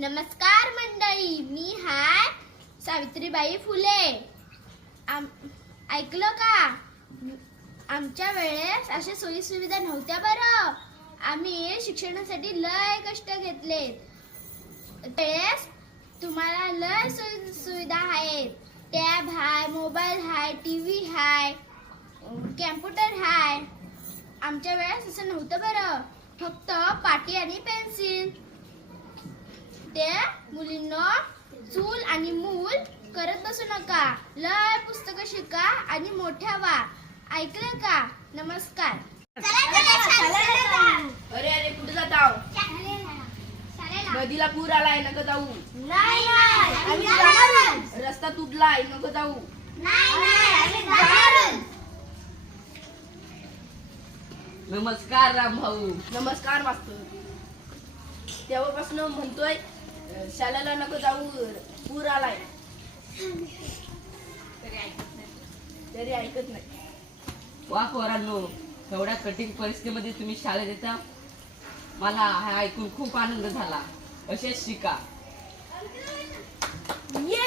नमस्कार मंडळी, मी हाय सावित्रीबाई फुले. ऐकलं का? आमच्या वेळेस अशा सोयी सुविधा नव्हत्या बरं. आम्ही शिक्षणासाठी लय कष्ट घेतले. वेळेस तुम्हाला लय सोयी सुविधा आहेत. टॅब हाय, मोबाईल हाय, टीव्ही हाय, कॅम्प्युटर हाय. आमच्या वेळेस असं नव्हतं बरं. फक्त पाटी आणि पेन्सिल. ते मुलींनो, चूल आणि मूल करत बसू नका. लय पुस्तकं शिका आणि मोठ्या व्हा. ऐकलं का? नमस्कार. अरे अरे कुठे जाताव? नदीला पूर आलाय, नको जाऊ. रस्ता तुटलाय, नको जाऊ. नमस्कार राम भाऊ. नमस्कार मास्तर. तेव्हापासून म्हणतोय शाळेला नको जाऊ, पूर आलाय, तरी ऐकत नाही. वा पोरांनो, एवढ्या कठीण परिस्थितीमध्ये तुम्ही शाळेत येता, मला हा ऐकून खूप आनंद झाला. असेच शिका. ये